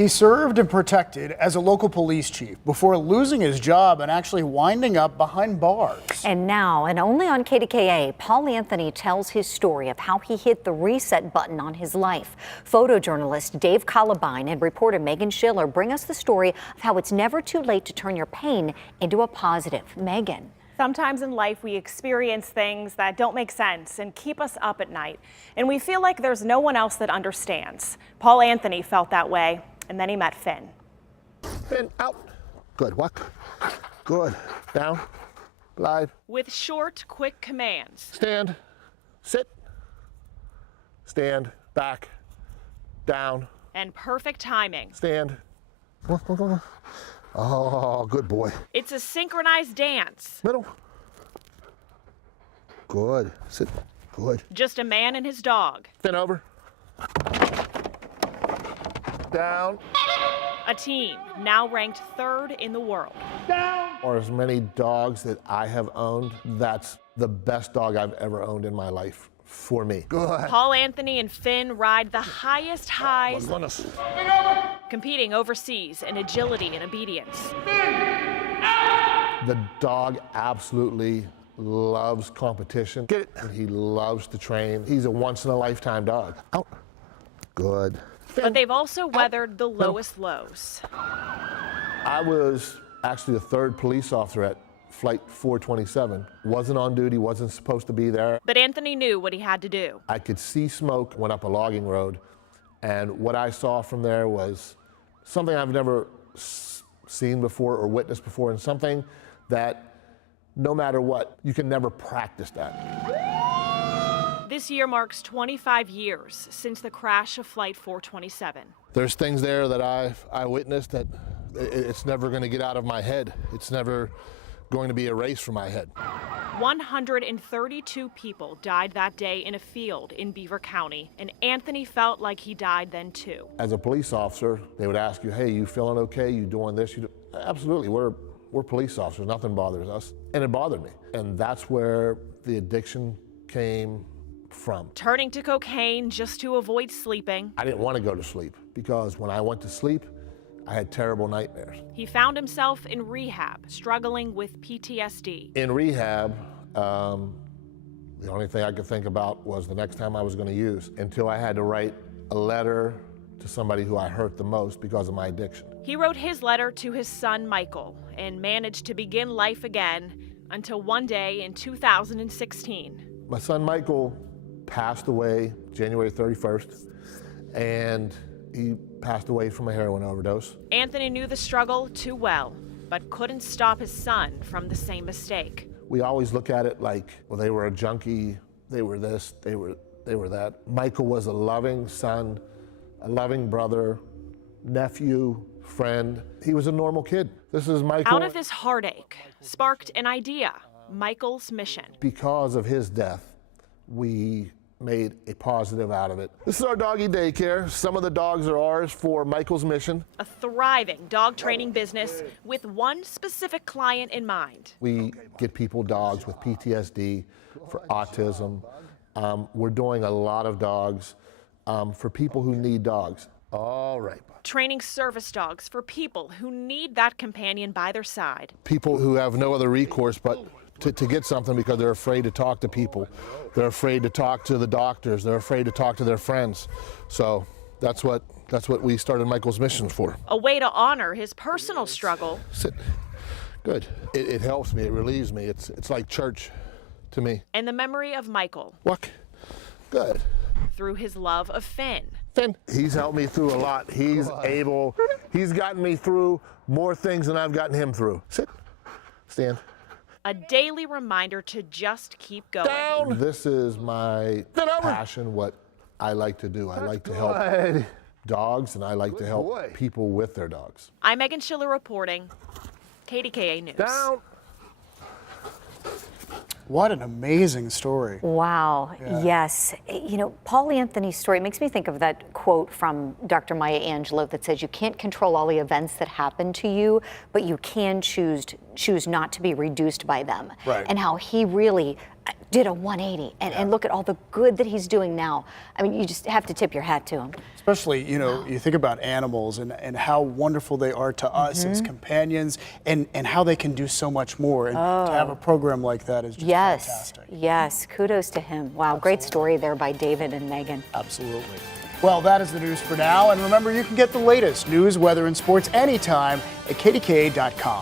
He served and protected as a local police chief before losing his job and actually winding up behind bars. And now, and only on KDKA, Paul Anthony tells his story of how he hit the reset button on his life. Photojournalist Dave Columbine and reporter Megan Schiller bring us the story of how it's never too late to turn your pain into a positive. Megan. Sometimes in life we experience things that don't make sense and keep us up at night, and we feel like there's no one else that understands. Paul Anthony felt that way, and then he met Finn. Finn, out. Good, walk. Good, down, glide. With short, quick commands. Stand, sit, stand, back, down. And perfect timing. Stand. Oh, good boy. It's a synchronized dance. Middle. Good. Sit. Good. Just a man and his dog. Finn over. Down. A team now ranked 3rd in the world. Down. Or as many dogs that I have owned, that's the best dog I've ever owned in my life for me. Good. Paul Anthony and Finn ride the highest highs, competing overseas in agility and obedience. The dog absolutely loves competition. Get it. And he loves to train. He's a once-in-a-lifetime dog. Out. Good. But they've also weathered the lowest lows. I was actually the 3rd police officer at Flight 427. Wasn't on duty, wasn't supposed to be there. But Anthony knew what he had to do. I could see smoke, went up a logging road, and what I saw from there was something I've never seen before or witnessed before, and something that no matter what, you can never practice that. This year marks 25 years since the crash of Flight 427. There's things there that I witnessed that it's never going to get out of my head. It's never going to be erased from my head. 132 people died that day in a field in Beaver County, and Anthony felt like he died then too. As a police officer, they would ask you, hey, you feeling okay? You doing this? Absolutely, we're police officers, nothing bothers us. And it bothered me. And that's where the addiction came from. Turning to cocaine just to avoid sleeping. I didn't want to go to sleep because when I went to sleep, I had terrible nightmares. He found himself in rehab, struggling with PTSD. In rehab, the only thing I could think about was the next time I was going to use, until I had to write a letter to somebody who I hurt the most because of my addiction. He wrote his letter to his son, Michael, and managed to begin life again until one day in 2016. My son, Michael, passed away January 31st, and he passed away from a heroin overdose. Anthony knew the struggle too well, but couldn't stop his son from the same mistake. We always look at it like, well, they were a junkie, they were this, they were that. Michael was a loving son, a loving brother, nephew, friend. He was a normal kid. This is Michael. Out of this heartache sparked an idea, Michael's mission. Because of his death, we made a positive out of it. This is our doggy daycare. Some of the dogs are ours for Michael's mission. A thriving dog training business with one specific client in mind. We get people dogs with PTSD, for autism. We're doing a lot of dogs for people who need dogs. All right. Training service dogs for people who need that companion by their side. People who have no other recourse but to get something because they're afraid to talk to people. They're afraid to talk to the doctors. They're afraid to talk to their friends. So that's what we started Michael's mission for. A way to honor his personal struggle. Sit. Good. It helps me. It relieves me. It's like church to me. And the memory of Michael. Walk. Good. Through his love of Finn. Finn. He's helped me through a lot. He's gotten me through more things than I've gotten him through. Sit. Stand. A daily reminder to just keep going. Down. This is my passion, what I like to do. I like to help dogs, and I like to help people with their dogs. I'm Megan Schiller reporting, KDKA News. Down. What an amazing story. Wow. Yeah. Yes. You know, Paul Anthony's story makes me think of that quote from Dr. Maya Angelou that says, you can't control all the events that happen to you, but you can choose not to be reduced by them. Right. And how he really did a 180 and look at all the good that he's doing now. I mean, you just have to tip your hat to him. Especially, you know, you think about animals and how wonderful they are to us as companions and how they can do so much more. And to have a program like that is just fantastic. Yes, kudos to him. Wow, great story there by David and Megan. Absolutely. Well, that is the news for now. And remember, you can get the latest news, weather, and sports anytime at kdka.com.